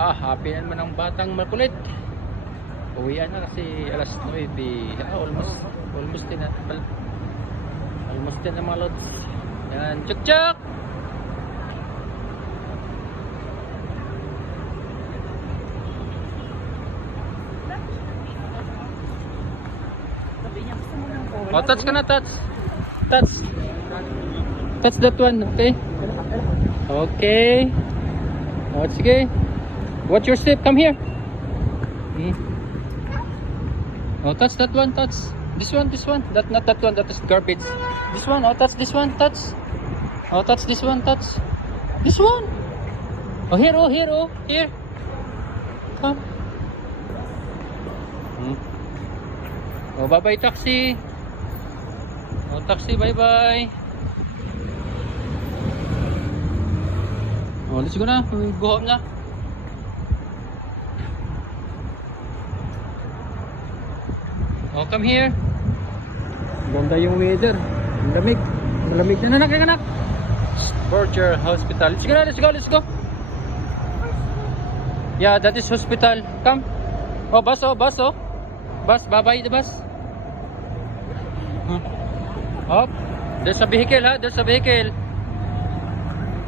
Ah, happy na naman ang batang makulit. Uwian na kasi alas 9. Ah, almost, almost din Almost din na mga lods. Yan, chuk chuk! Sabi niya, gusto mo ng cola? Oh, touch ka na, touch. Touch. Touch that one, okay? Okay. Oh, sige. Watch your step, come here. Hmm. Oh, touch that one, touch. This one, this one. That not that one, that is garbage. This one, oh, touch this one, touch. Oh, touch this one, touch. This one. Oh, here, oh, here, oh, here. Come. Hmm. Oh, bye-bye taxi. Oh, taxi, bye-bye. Oh, let's go na. We Go home na. Oh, come here. Ganda yung weather. Ang lamig. Malamig na nanak, anak. Borger Hospital. Let's go let's go, let's go. Yeah, that is hospital. Come. Oh, bus, oh, bus, oh. Bus, bye-bye the bus. Up. There's a vehicle, ha? There's a vehicle.